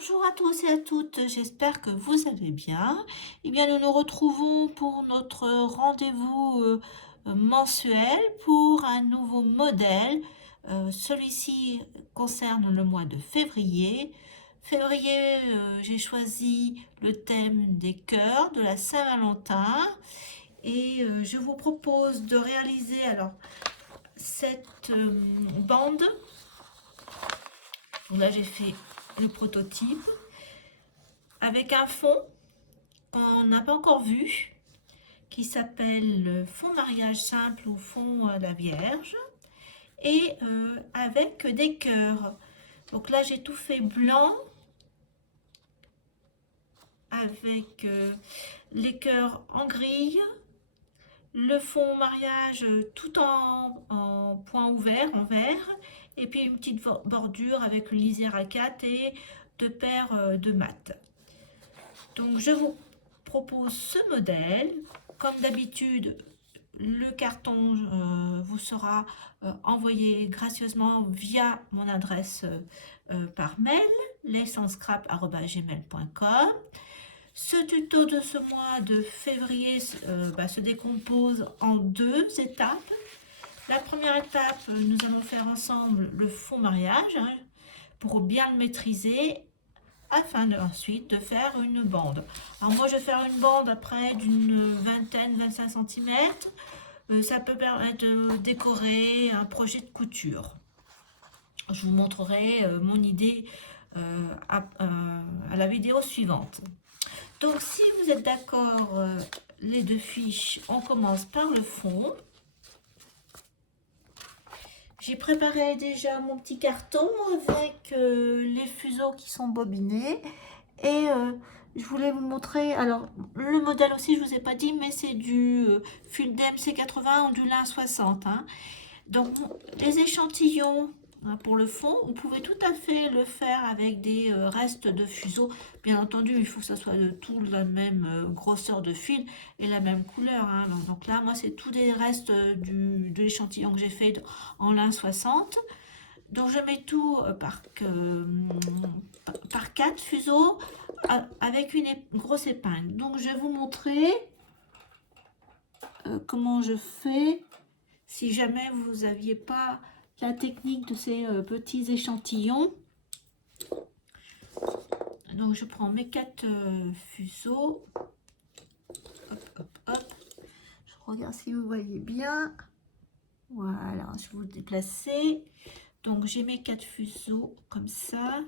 Bonjour à tous et à toutes, j'espère que vous allez bien. Eh bien, nous nous retrouvons pour notre rendez-vous mensuel pour un nouveau modèle. Celui-ci concerne le mois de février. Février, j'ai choisi le thème des cœurs de la Saint-Valentin et je vous propose de réaliser alors cette bande. Donc là, j'ai fait le prototype avec un fond qu'on n'a pas encore vu, qui s'appelle fond mariage simple ou fond à la Vierge, et avec des cœurs. Donc là, j'ai tout fait blanc, avec les cœurs en grille, le fond mariage tout en point ouvert, en vert, et puis une petite bordure avec une lisière à 4 et deux paires de mat. Donc je vous propose ce modèle. Comme d'habitude, le carton vous sera envoyé gracieusement via mon adresse par mail, l'essence-scrap@gmail.com. Ce tuto de ce mois de février se décompose en deux étapes. La première étape, nous allons faire ensemble le fond mariage pour bien le maîtriser afin ensuite de faire une bande. Alors moi je vais faire une bande après d'une vingtaine, 25 cm. Ça peut permettre de décorer un projet de couture. Je vous montrerai mon idée à la vidéo suivante. Donc si vous êtes d'accord, les deux fiches, on commence par le fond. J'ai préparé déjà mon petit carton avec les fuseaux qui sont bobinés. Et je voulais vous montrer, alors le modèle aussi je vous ai pas dit, mais c'est du fil DMC80 ou du lin 60. Donc les échantillons pour le fond, vous pouvez tout à fait le faire avec des restes de fuseaux. Bien entendu, il faut que ça soit de tout la même grosseur de fil et la même couleur. Donc là, moi, c'est tous des restes de l'échantillon que j'ai fait en lin 60. Donc je mets tout par 4 fuseaux avec une grosse épingle. Donc je vais vous montrer comment je fais si jamais vous n'aviez pas la technique de ces petits échantillons. Donc je prends mes 4 fuseaux. Hop, hop, hop. Je regarde si vous voyez bien. Voilà, je vais vous déplacer. Donc j'ai mes 4 fuseaux comme ça.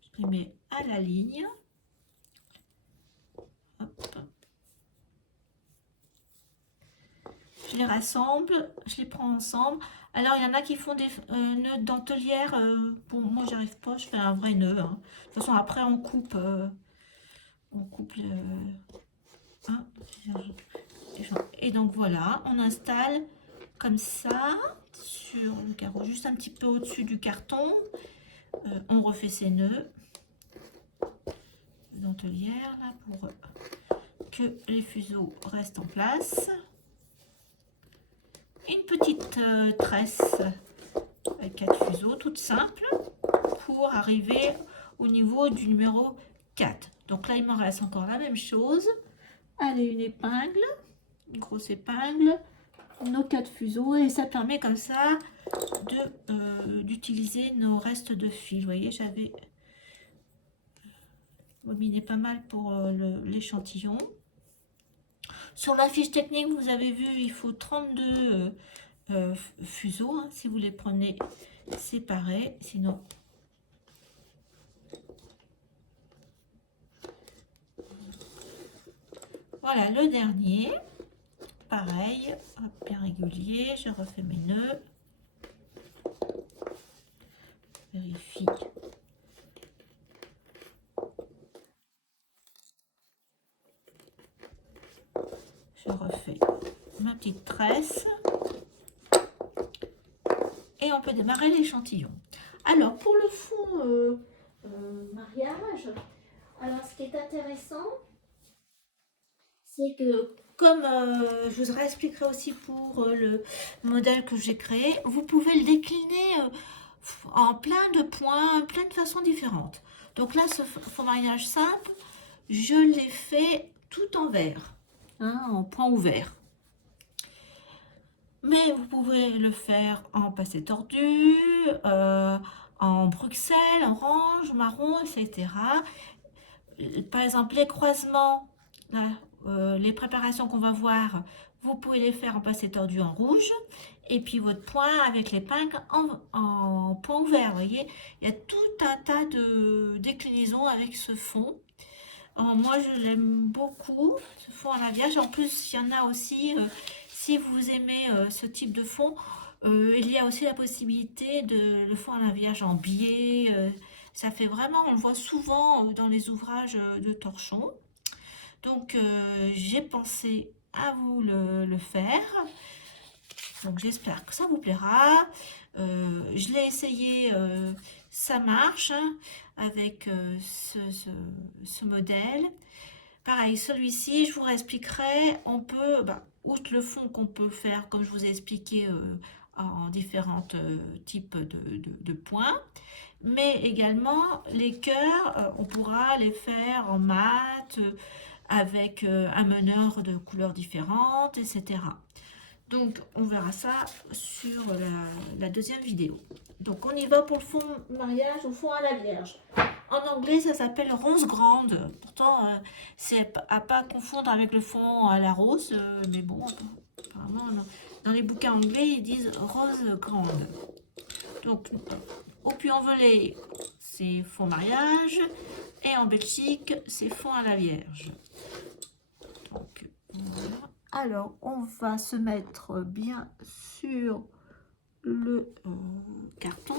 Je les mets à la ligne. Hop. Je les rassemble, je les prends ensemble. Alors il y en a qui font des nœuds dentelière. Pour moi j'arrive pas, je fais un vrai nœud. De toute façon après on coupe le. Et donc voilà, on installe comme ça sur le carreau, juste un petit peu au-dessus du carton. On refait ses nœuds dentelière là pour que les fuseaux restent en place. Une petite tresse avec 4 fuseaux, toute simple, pour arriver au niveau du numéro 4. Donc là, il m'en reste encore la même chose. Allez, une épingle, une grosse épingle, nos 4 fuseaux, et ça permet comme ça d'utiliser nos restes de fil. Vous voyez, j'avais bobiné pas mal pour l'échantillon. Sur la fiche technique, vous avez vu, il faut 32 fuseaux, si vous les prenez séparés, sinon voilà le dernier, pareil, hop, bien régulier, je refais mes nœuds, vérifie. Je refais ma petite tresse et on peut démarrer l'échantillon. Alors pour le fond mariage, alors ce qui est intéressant, c'est que comme je vous réexpliquerai aussi pour le modèle que j'ai créé, vous pouvez le décliner en plein de points, plein de façons différentes. Donc là, ce fond mariage simple, je l'ai fait tout en vert, hein, en point ouvert. Mais vous pouvez le faire en passé tordu, en Bruxelles, orange, marron, etc. Par exemple, les croisements, là, les préparations qu'on va voir, vous pouvez les faire en passé tordu en rouge. Et puis votre point avec l'épingle en point ouvert, vous voyez. Il y a tout un tas de déclinaisons avec ce fond. Moi, je l'aime beaucoup, ce fond à la Vierge. En plus, il y en a aussi, si vous aimez ce type de fond, il y a aussi la possibilité de le fond à la Vierge en biais. Ça fait vraiment, on le voit souvent dans les ouvrages de torchon. Donc, j'ai pensé à vous le faire. Donc, j'espère que ça vous plaira. Je l'ai essayé, ça marche, hein, avec ce modèle. Pareil, celui-ci, je vous réexpliquerai, on peut, outre le fond qu'on peut faire, comme je vous ai expliqué, en différents types de points, mais également les cœurs, on pourra les faire en mat, avec un meneur de couleurs différentes, etc. Donc, on verra ça sur la deuxième vidéo. Donc, on y va pour le fond mariage au fond à la Vierge. En anglais, ça s'appelle rose grande. Pourtant, c'est à pas confondre avec le fond à la rose. Mais bon, apparemment, dans les bouquins anglais, ils disent rose grande. Donc, au Puy-en-Velay, c'est fond mariage. Et en Belgique, c'est fond à la Vierge. Donc, voilà. Alors, on va se mettre bien sur le carton.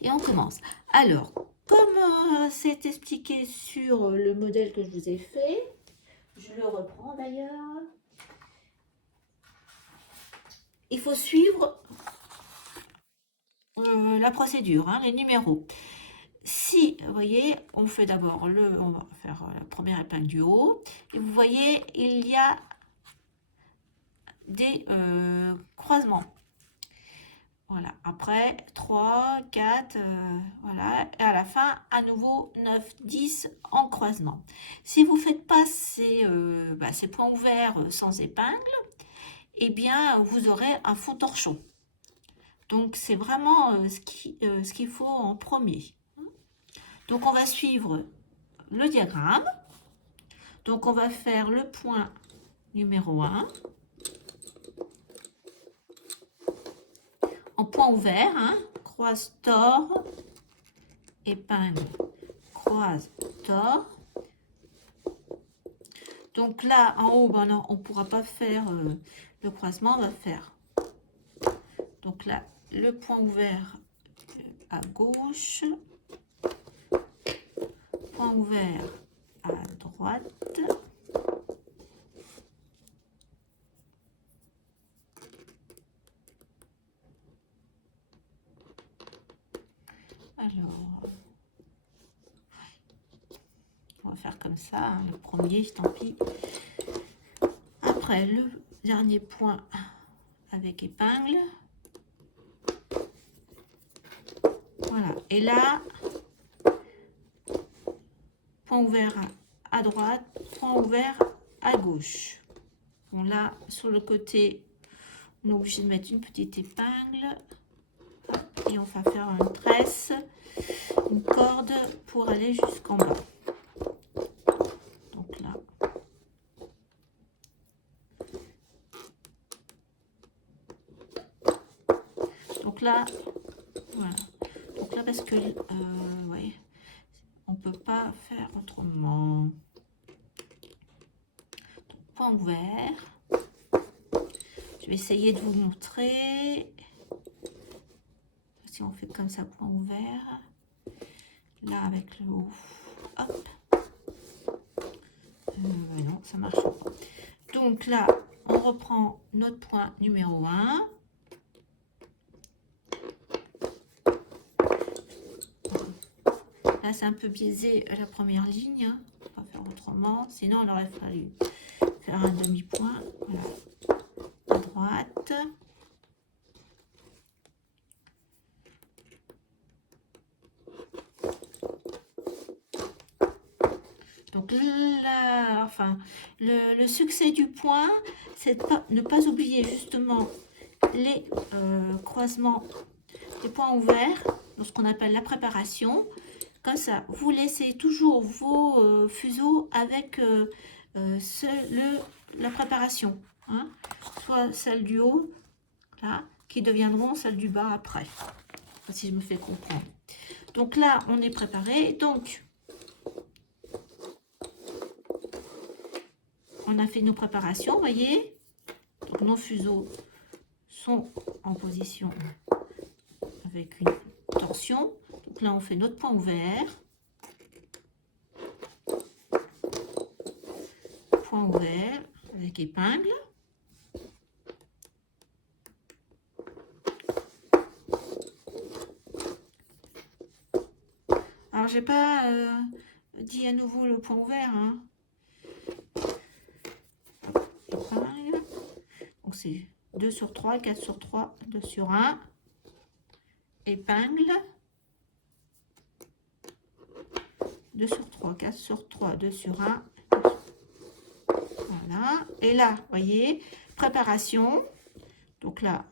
Et on commence. Alors, comme c'est expliqué sur le modèle que je vous ai fait, je le reprends d'ailleurs. Il faut suivre la procédure, hein, les numéros. Si, vous voyez, on fait d'abord on va faire la première épingle du haut. Et vous voyez, il y a des croisements. Voilà, après 3, 4, voilà, et à la fin, à nouveau 9, 10 en croisement. Si vous ne faites pas ces points ouverts sans épingle, eh bien, vous aurez un fond torchon. Donc, c'est vraiment ce qu'il faut en premier. Donc, on va suivre le diagramme. Donc, on va faire le point numéro 1. En point ouvert, hein, croise tord, épingle, croise tord. Donc là, en haut, non, on ne pourra pas faire le croisement, on va faire. Donc là, le point ouvert à gauche, point ouvert à droite. Alors, on va faire comme ça, hein, le premier, tant pis. Après, le dernier point avec épingle. Voilà, et là, point ouvert à droite, point ouvert à gauche. Bon, là, sur le côté, on est obligé de mettre une petite épingle. Et on va faire une tresse, une corde pour aller jusqu'en bas. Donc là. Donc là, voilà. Donc là, parce que, ouais, on peut pas faire autrement. Donc, point ouvert. Je vais essayer de vous montrer. Si on fait comme ça, point ouvert. Là, avec le haut. Hop. Non, ça marche pas. Donc là, on reprend notre point numéro 1. Là, c'est un peu biaisé à la première ligne. Hein. On va faire autrement. Sinon, on aurait fallu faire un demi-point. Voilà. À droite. le succès du point, c'est de ne pas oublier justement les croisements, les points ouverts, dans ce qu'on appelle la préparation. Comme ça, vous laissez toujours vos fuseaux avec la préparation, hein, soit celle du haut, là, qui deviendront celles du bas après, si je me fais comprendre. Donc là, on est préparé. Donc, on a fait nos préparations, vous voyez. Donc, nos fuseaux sont en position avec une torsion. Donc là, on fait notre point ouvert. Point ouvert avec épingle. Alors, j'ai pas dit à nouveau le point ouvert. Hein. Épingle. Donc, c'est 2 sur 3, 4 sur 3, 2 sur 1. Épingle. 2 sur 3, 4 sur 3, 2 sur 1. Voilà. Et là, vous voyez, préparation. Donc là,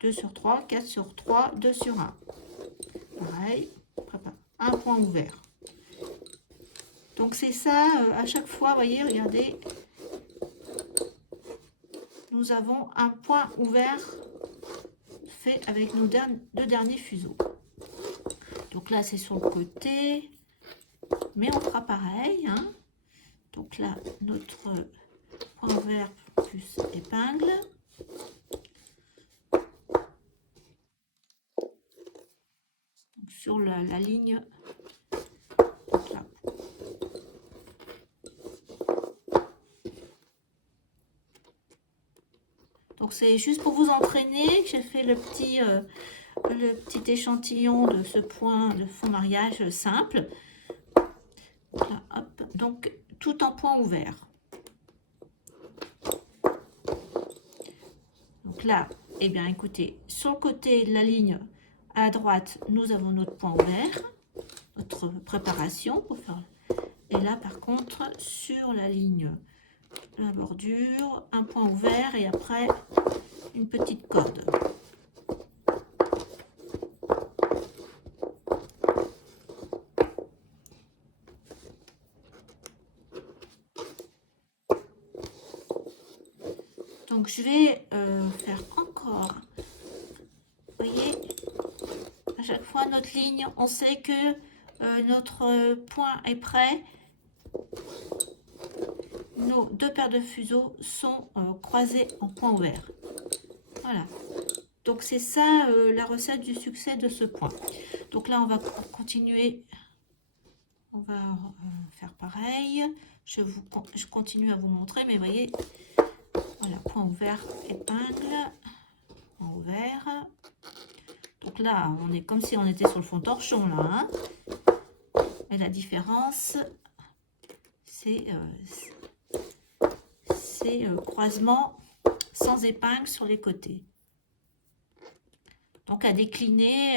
2 sur 3, 4 sur 3, 2 sur 1. Pareil, un point ouvert. Donc c'est ça, à chaque fois, vous voyez, regardez, nous avons un point ouvert fait avec nos deux derniers fuseaux. Donc là, c'est sur le côté, mais on fera pareil. Hein. Donc là, notre point ouvert plus épingle. Sur la ligne. Donc là. Donc c'est juste pour vous entraîner que j'ai fait le petit échantillon de ce point de fond mariage simple. Donc, là, hop. Donc tout en point ouvert. Donc là, eh bien écoutez, sur le côté de la ligne à droite, nous avons notre point ouvert, notre préparation pour faire. Et là par contre, sur la ligne de la bordure, un point ouvert et après une petite corde. Donc je vais faire encore, vous voyez, à chaque fois notre ligne, on sait que notre point est prêt. Nos deux paires de fuseaux sont croisés en point ouvert. Voilà. Donc c'est ça la recette du succès de ce point. Donc là on va continuer. On va faire pareil. Je continue à vous montrer, mais vous voyez, voilà, point ouvert, épingle, point ouvert. Donc là, on est comme si on était sur le fond torchon, là. Hein. Et la différence, c'est croisement sans épingle sur les côtés. Donc à décliner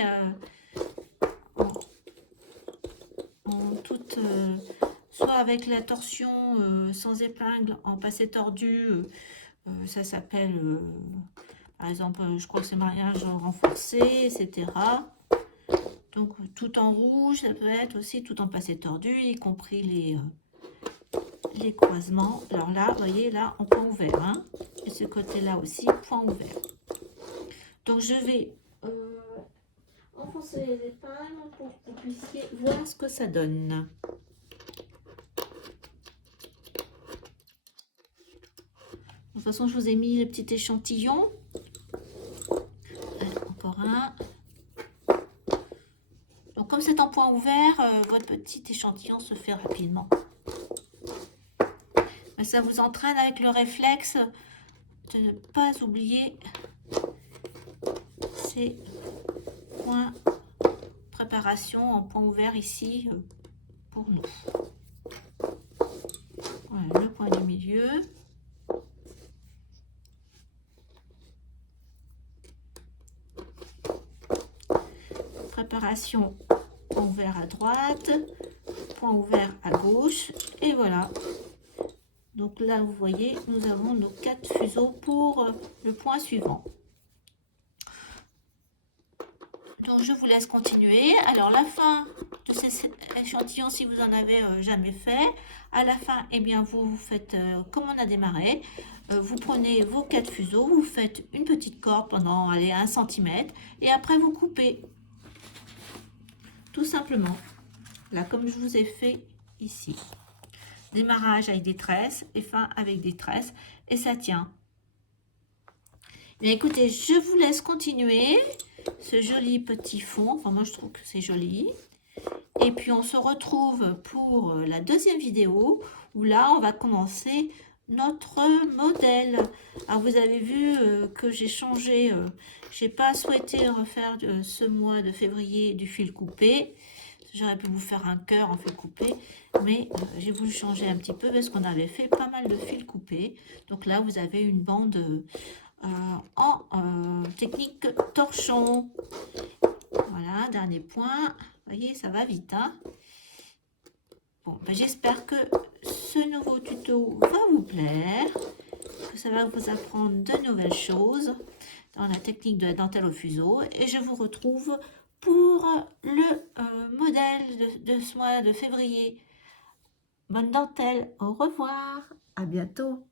en toute... soit avec la torsion sans épingle en passé tordu, ça s'appelle, par exemple, je crois que c'est mariage renforcé, etc. Donc tout en rouge, ça peut être aussi tout en passé tordu, y compris les croisements. Alors là, vous voyez, là, en point ouvert. Hein, et ce côté-là aussi, point ouvert. Donc je vais enfoncer les épingles pour que vous puissiez voir ce que ça donne. De toute façon, je vous ai mis les petits échantillons. Encore un. Donc, comme c'est en point ouvert, votre petit échantillon se fait rapidement. Mais ça vous entraîne avec le réflexe de ne pas oublier ces points préparation en point ouvert ici pour nous. Voilà, le point du milieu. Préparation point ouvert à droite, point ouvert à gauche. Et voilà. Donc là, vous voyez, nous avons nos 4 fuseaux pour le point suivant. Donc, je vous laisse continuer. Alors, la fin de ces échantillons, si vous en avez jamais fait, à la fin, eh bien, vous faites comme on a démarré. Vous prenez vos 4 fuseaux, vous faites une petite corde pendant, allez, 1 cm. Et après, vous coupez. Tout simplement. Là, comme je vous ai fait ici. Démarrage avec des tresses et fin avec des tresses. Et ça tient. Bien, écoutez, je vous laisse continuer ce joli petit fond. Enfin, moi, je trouve que c'est joli. Et puis, on se retrouve pour la deuxième vidéo où là, on va commencer notre modèle. Alors, vous avez vu que j'ai changé. J'ai pas souhaité refaire ce mois de février du fil coupé. J'aurais pu vous faire un cœur en fil coupé, mais j'ai voulu changer un petit peu parce qu'on avait fait pas mal de fils coupés. Donc là, vous avez une bande en technique torchon. Voilà, dernier point. Vous voyez, ça va vite. Hein. Bon, ben, j'espère que ce nouveau tuto va vous plaire, que ça va vous apprendre de nouvelles choses dans la technique de la dentelle au fuseau. Et je vous retrouve pour le modèle de ce mois de février. Bonne dentelle, au revoir, à bientôt.